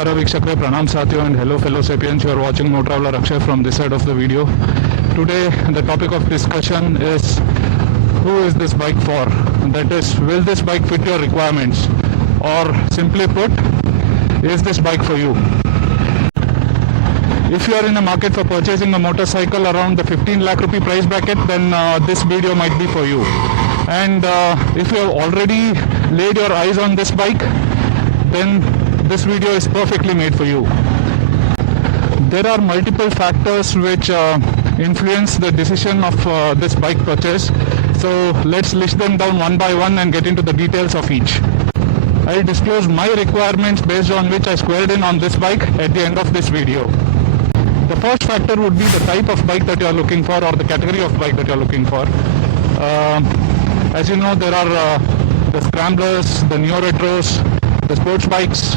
Namaskara Vikshakre, Pranam Satyo, and hello fellow sapiens. You are watching No Traveler Akshay from this side of the video. Today the topic of discussion is who is this bike for? That is, will this bike fit your requirements? Or simply put, is this bike for you? If you are in the market for purchasing a motorcycle around the 15 lakh rupee price bracket, then this video might be for you. And if you have already laid your eyes on this bike, then this video is perfectly made for you. There are multiple factors which influence the decision of this bike purchase. So let's list them down one by one and get into the details of each. I'll disclose my requirements based on which I squared in on this bike at the end of this video. The first factor would be the type of bike that you are looking for, or the category of bike that you are looking for. As you know, there are the scramblers, the neo-retros, the sports bikes,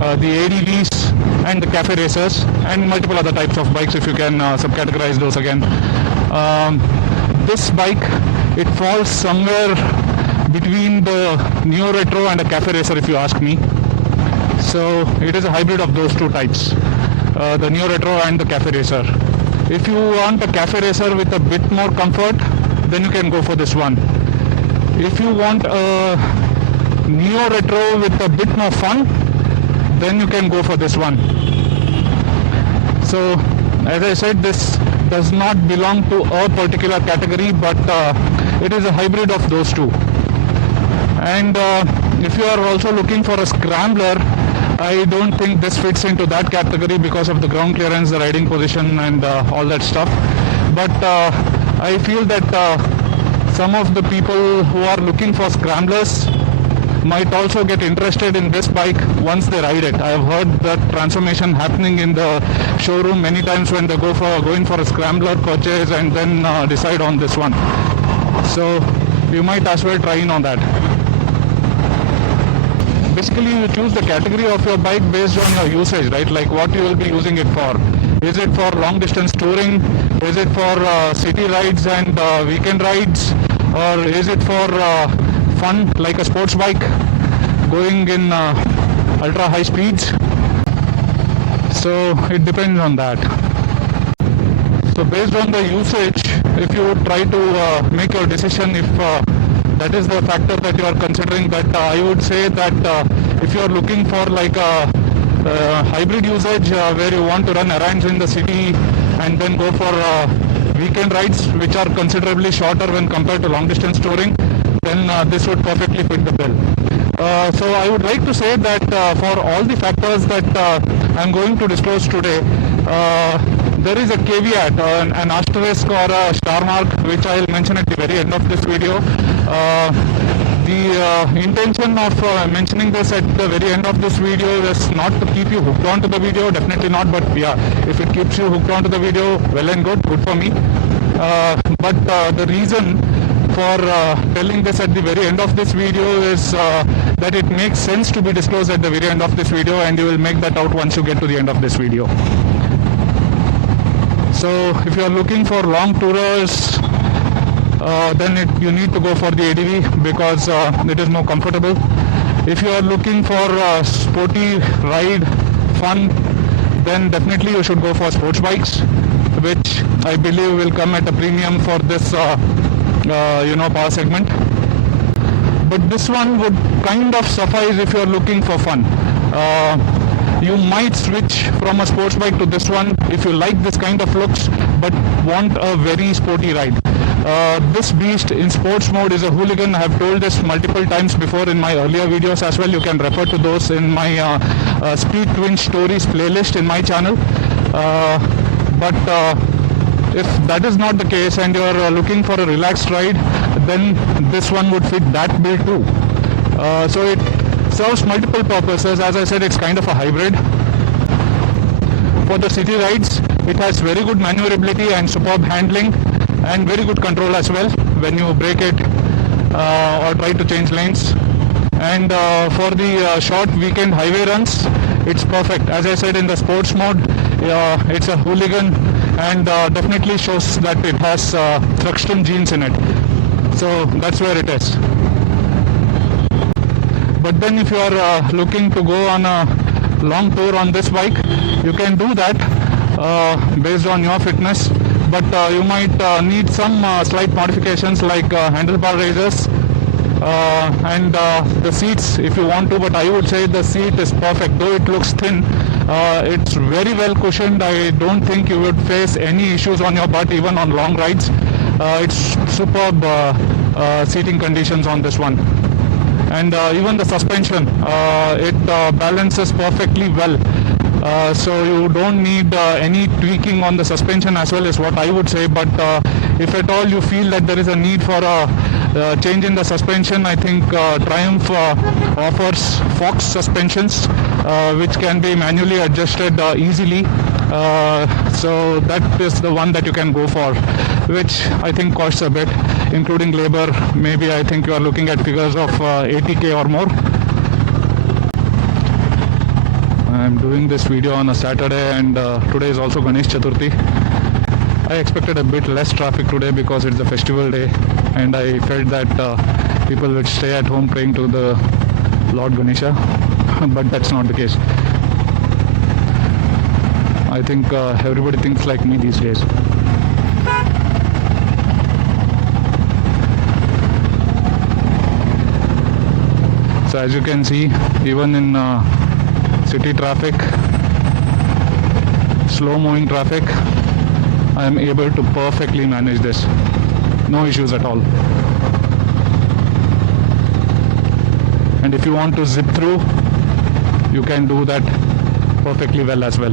the ADVs, and the cafe racers, and multiple other types of bikes if you can subcategorize those again. This bike, it falls somewhere between the neo-retro and a cafe racer if you ask me. So it is a hybrid of those two types, the neo-retro and the cafe racer. If you want a cafe racer with a bit more comfort, then you can go for this one. If you want a neo-retro with a bit more fun, then you can go for this one. So as I said, this does not belong to a particular category, but it is a hybrid of those two. And if you are also looking for a scrambler, I don't think this fits into that category because of the ground clearance, the riding position, and all that stuff. But I feel that some of the people who are looking for scramblers might also get interested in this bike once they ride it. I have heard that transformation happening in the showroom many times when they going for a scrambler purchase and then decide on this one. So you might as well try in on that. Basically, you choose the category of your bike based on your usage, right? Like what you will be using it for. Is it for long distance touring? Is it for city rides and weekend rides? Or is it for fun, like a sports bike going in ultra high speeds? So it depends on that. So based on the usage, if you would try to make your decision, if that is the factor that you are considering, but I would say that if you are looking for like a hybrid usage where you want to run errands in the city and then go for weekend rides which are considerably shorter when compared to long distance touring, then this would perfectly fit the bill. So I would like to say that for all the factors that I am going to disclose today, there is a caveat, an asterisk or a star mark, which I will mention at the very end of this video. The intention of mentioning this at the very end of this video is not to keep you hooked onto the video, definitely not, but yeah, if it keeps you hooked onto the video, well and good for me. But the reason for telling this at the very end of this video is that it makes sense to be disclosed at the very end of this video, and you will make that out once you get to the end of this video. So if you are looking for long tourers, then you need to go for the ADV because it is more comfortable. If you are looking for sporty ride, fun, then definitely you should go for sports bikes, which I believe will come at a premium for this power segment. But this one would kind of suffice if you are looking for fun. You might switch from a sports bike to this one if you like this kind of looks but want a very sporty ride. This beast in sports mode is a hooligan. I have told this multiple times before in my earlier videos as well. You can refer to those in my Speed Twin Stories playlist in my channel. But if that is not the case and you are looking for a relaxed ride, then this one would fit that bill too. So it serves multiple purposes. As I said, it's kind of a hybrid. For the city rides, it has very good maneuverability and superb handling and very good control as well when you brake it or try to change lanes. And for the short weekend highway runs, it's perfect. As I said, in the sports mode, it's a hooligan and definitely shows that it has Thruxton genes in it. So that's where it is. But then if you are looking to go on a long tour on this bike, you can do that based on your fitness, but you might need some slight modifications like handlebar raises and the seats if you want to, but I would say the seat is perfect. Though it looks thin, it's very well cushioned. I don't think you would face any issues on your butt even on long rides. It's superb seating conditions on this one. And even the suspension, it balances perfectly well. So you don't need any tweaking on the suspension as well, is what I would say. But if at all you feel that there is a need for a change in the suspension, I think Triumph offers Fox suspensions which can be manually adjusted easily. So that is the one that you can go for, which I think costs a bit, including labor. Maybe I think you are looking at figures of 80k or more. I'm doing this video on a Saturday, and today is also Ganesh Chaturthi. I expected a bit less traffic today because it's a festival day, and I felt that people would stay at home praying to the Lord Ganesha, but that's not the case. I think everybody thinks like me these days. So as you can see, even in city traffic, slow moving traffic, I am able to perfectly manage this. No issues at all. And if you want to zip through, you can do that perfectly well as well.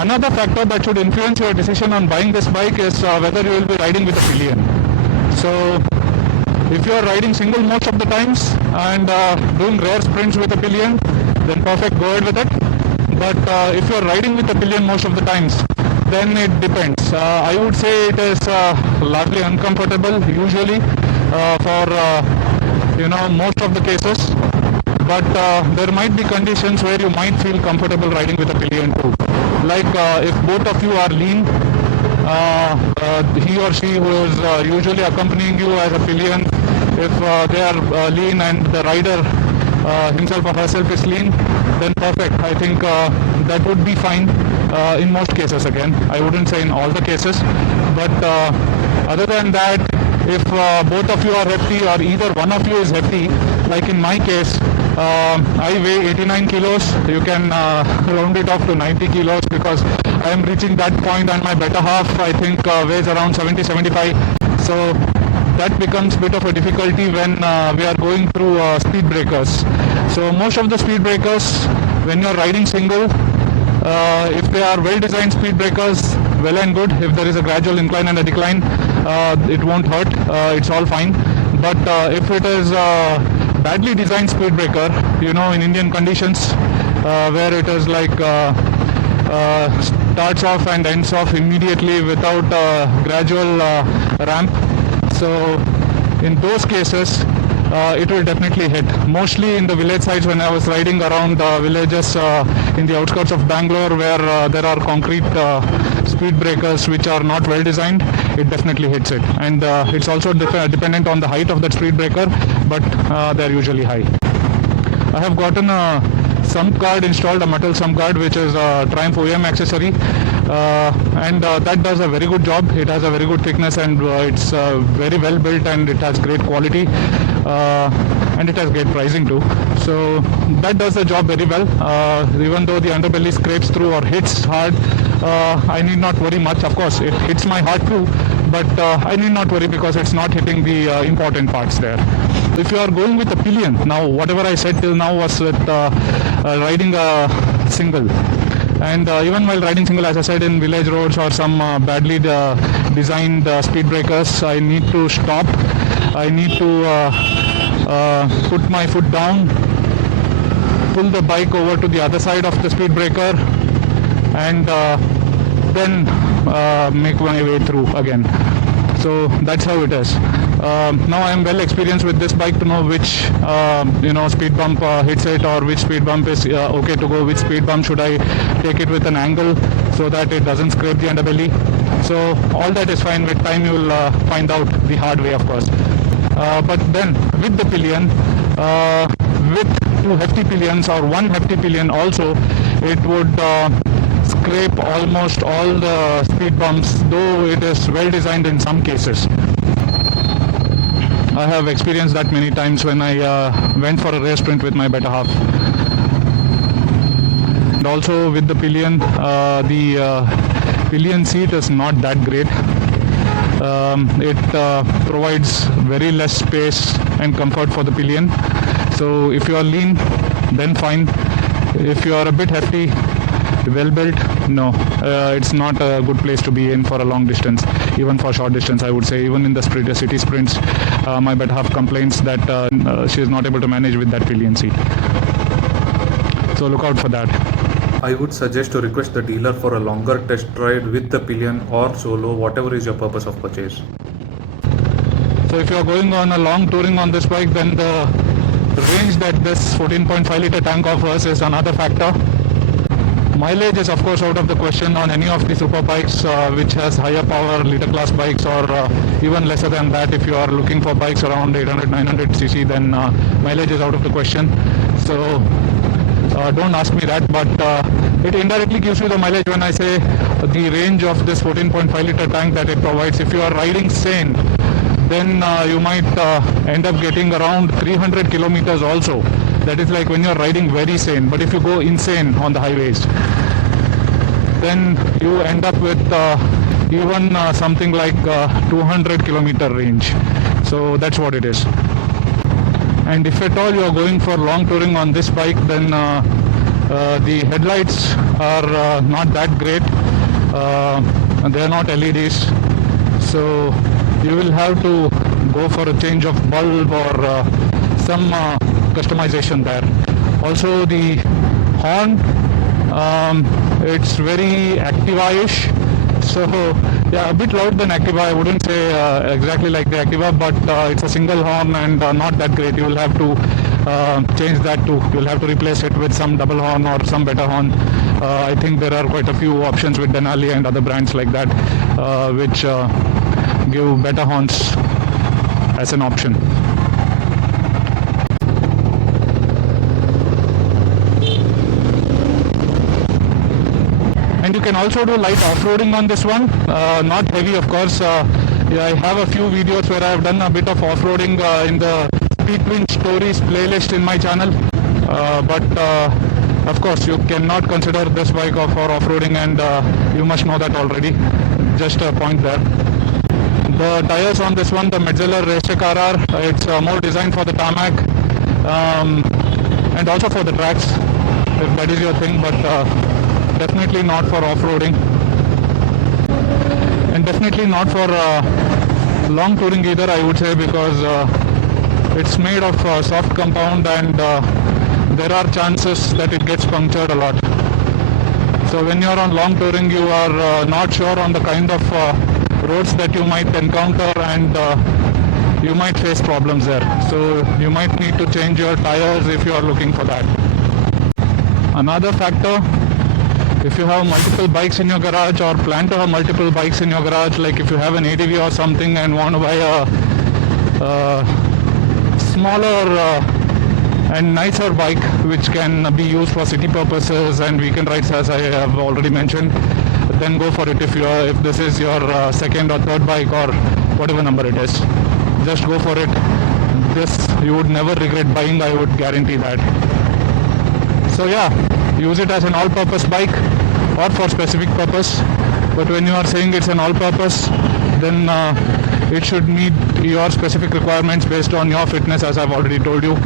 Another factor that should influence your decision on buying this bike is whether you will be riding with a pillion. So if you are riding single most of the times and doing rare sprints with a pillion, then perfect, go ahead with it. But if you are riding with a pillion most of the times, then it depends. I would say it is largely uncomfortable usually for most of the cases. But there might be conditions where you might feel comfortable riding with a pillion too. Like if both of you are lean, he or she who is usually accompanying you as a pillion, if they are lean and the rider himself or herself is lean, then perfect. I think that would be fine in most cases. Again, I wouldn't say in all the cases, but other than that, if both of you are hefty or either one of you is hefty, like in my case, I weigh 89 kilos. You can round it off to 90 kilos because I am reaching that point, and my better half I think weighs around 70-75. So that becomes a bit of a difficulty when we are going through speed breakers. So most of the speed breakers, when you are riding single, if they are well designed speed breakers, well and good. If there is a gradual incline and a decline, it won't hurt. It's all fine. But if it is badly designed speed breaker, in Indian conditions, where it is like starts off and ends off immediately without gradual ramp. So in those cases, it will definitely hit. Mostly in the village sides, when I was riding around villages in the outskirts of Bangalore, where there are concrete speed breakers which are not well designed, it definitely hits it. And it's also dependent on the height of that speed breaker, but they're usually high. I have gotten a sump guard installed, a metal sump guard, which is a Triumph OEM accessory, and that does a very good job. It has a very good thickness, and it's very well built, and it has great quality, and it has great pricing too. So that does the job very well. Even though the underbelly scrapes through or hits hard, I need not worry much. Of course, it hits my heart too, but I need not worry because it's not hitting the important parts there. If you are going with a pillion, now whatever I said till now was with riding a single. And even while riding single, as I said, in village roads or some badly designed speed breakers, I need to stop. I need to put my foot down, pull the bike over to the other side of the speed breaker, and then make my way through again. So that's how it is. Now I am well experienced with this bike to know which speed bump hits it, or which speed bump is okay to go, which speed bump should I take it with an angle so that it doesn't scrape the underbelly. So all that is fine. With time you will find out the hard way, of course. But then with the pillion, with two hefty pillions or one hefty pillion also, it would scrape almost all the speed bumps, though it is well designed in some cases. I have experienced that many times when I went for a race sprint with my better half. And also with the pillion, the pillion seat is not that great. It provides very less space and comfort for the pillion. So if you are lean, then fine. If you are a bit hefty, well built, no, it's not a good place to be in for a long distance, even for short distance. I would say even in the city sprints, my better half complains that she is not able to manage with that pillion seat. So look out for that. I would suggest to request the dealer for a longer test ride with the pillion or solo, whatever is your purpose of purchase. So if you are going on a long touring on this bike, then the range that this 14.5 litre tank offers is another factor. Mileage is of course out of the question on any of the super bikes which has higher power litre class bikes, or even lesser than that. If you are looking for bikes around 800-900 cc, then mileage is out of the question. So don't ask me that, but it indirectly gives you the mileage when I say the range of this 14.5 litre tank that it provides. If you are riding sane, then you might end up getting around 300 kilometers also. That is like when you are riding very sane. But if you go insane on the highways, then you end up with even something like 200 kilometer range. So that's what it is. And if at all you are going for long touring on this bike, then the headlights are not that great. They are not LEDs. So you will have to go for a change of bulb or some customization there. Also the horn, it's very Activa-ish. So yeah, a bit louder than Activa. I wouldn't say exactly like the Activa, but it's a single horn and not that great. You will have to change that too. You'll have to replace it with some double horn or some better horn. I think there are quite a few options with Denali and other brands like that which give better horns as an option. And you can also do light off-roading on this one, not heavy of course. Yeah, I have a few videos where I have done a bit of off-roading in the Speed Twin Stories playlist in my channel, but of course you cannot consider this bike for off-roading, and you must know that already. Just a point there. The tires on this one, the Metzeler Racetrack RR, it's more designed for the tarmac and also for the tracks, if that is your thing, but definitely not for off-roading, and definitely not for long touring either, I would say, because it's made of soft compound, and there are chances that it gets punctured a lot. So when you're on long touring, you are not sure on the kind of roads that you might encounter, and you might face problems there. So you might need to change your tires if you are looking for that. Another factor, if you have multiple bikes in your garage or plan to have multiple bikes in your garage, like if you have an ADV or something and want to buy a smaller and nicer bike which can be used for city purposes and weekend rides, as I have already mentioned, then go for it. If this is your second or third bike or whatever number it is, just go for it. This you would never regret buying, I would guarantee that. So yeah, use it as an all-purpose bike or for specific purpose, but when you are saying it's an all-purpose, then it should meet your specific requirements based on your fitness, as I've already told you.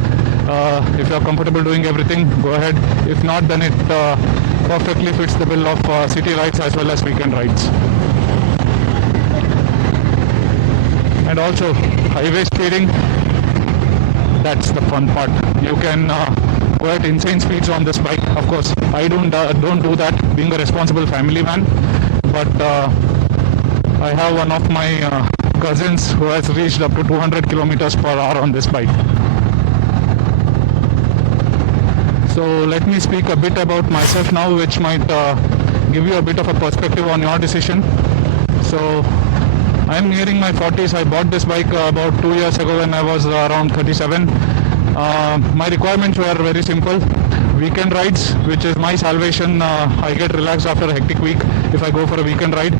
If you're comfortable doing everything, go ahead. If not, then it perfectly fits the bill of city rides as well as weekend rides. And also highway speeding, that's the fun part. You can go at insane speeds on this bike. Of course, I don't do that, being a responsible family man, but I have one of my cousins who has reached up to 200 kilometers per hour on this bike. So let me speak a bit about myself now, which might give you a bit of a perspective on your decision. So I'm nearing my 40s. I bought this bike about 2 years ago when I was around 37. My requirements were very simple. Weekend rides, which is my salvation. I get relaxed after a hectic week if I go for a weekend ride.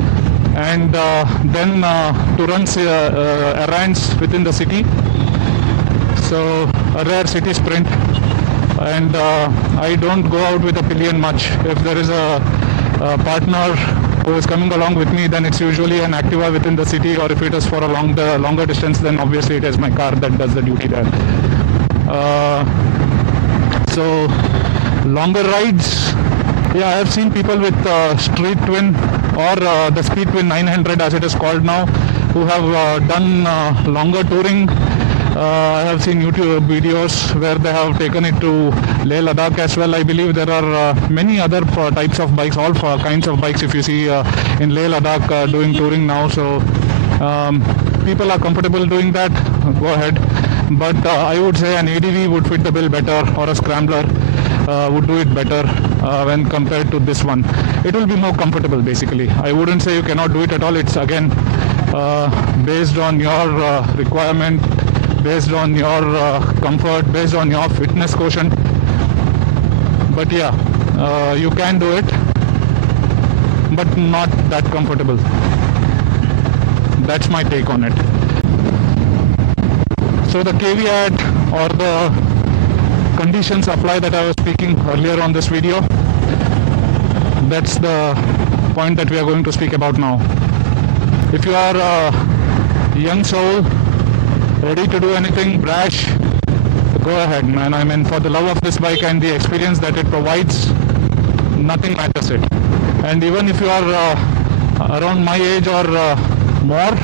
And then to run errands within the city. So a rare city sprint. And I don't go out with a Pillion much. If there is a partner who is coming along with me, then it's usually an Activa within the city, or if it is for a longer distance, then obviously it is my car that does the duty there. So longer rides, yeah, I have seen people with Street Twin or the Speed Twin 900 as it is called now, who have done longer touring. I have seen YouTube videos where they have taken it to Leh Ladakh as well. I believe there are many other types of bikes, all kinds of bikes if you see in Leh Ladakh doing touring now. So people are comfortable doing that, go ahead. But I would say an ADV would fit the bill better, or a scrambler would do it better when compared to this one. It will be more comfortable basically. I wouldn't say you cannot do it at all. It's again based on your requirement, based on your comfort, based on your fitness quotient. But yeah, you can do it, but not that comfortable. That's my take on it. So the caveat or the conditions apply that I was speaking earlier on this video, that's the point that we are going to speak about now. If you are a young soul, ready to do anything brash, go ahead, man. I mean, for the love of this bike and the experience that it provides, nothing matters it. And even if you are around my age or more,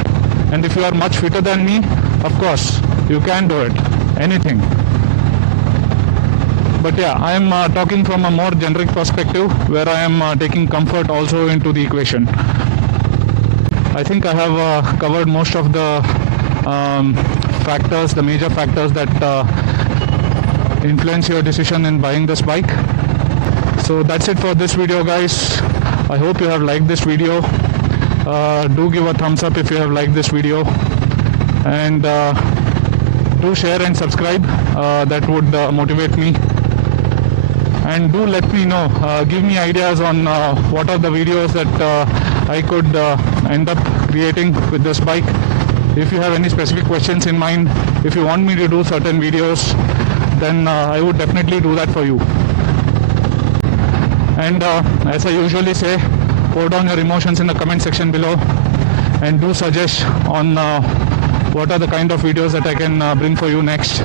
and if you are much fitter than me, of course, you can do it, anything. But yeah, I am talking from a more generic perspective, where I am taking comfort also into the equation. I think I have covered most of the factors, the major factors that influence your decision in buying this bike. So that's it for this video, guys. I hope you have liked this video. Do give a thumbs up if you have liked this video, and do share and subscribe. That would motivate me. And do let me know, give me ideas on what are the videos that I could end up creating with this bike. If you have any specific questions in mind, if you want me to do certain videos, then I would definitely do that for you. And as I usually say, pour down your emotions in the comment section below, and do suggest on what are the kind of videos that I can bring for you next,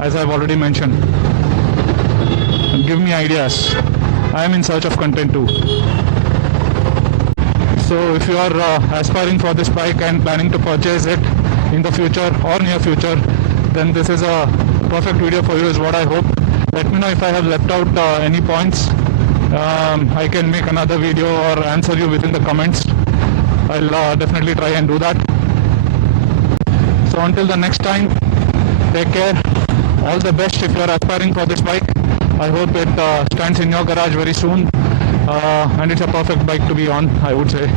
as I've already mentioned. And give me ideas. I am in search of content too. So if you are aspiring for this bike and planning to purchase it in the future or near future, then this is a perfect video for you, is what I hope. Let me know if I have left out any points. I can make another video or answer you within the comments. I'll definitely try and do that. So until the next time, take care. All the best if you are aspiring for this bike. I hope it stands in your garage very soon. And it's a perfect bike to be on, I would say.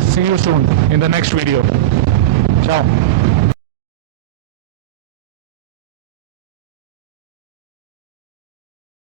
See you soon in the next video. Ciao.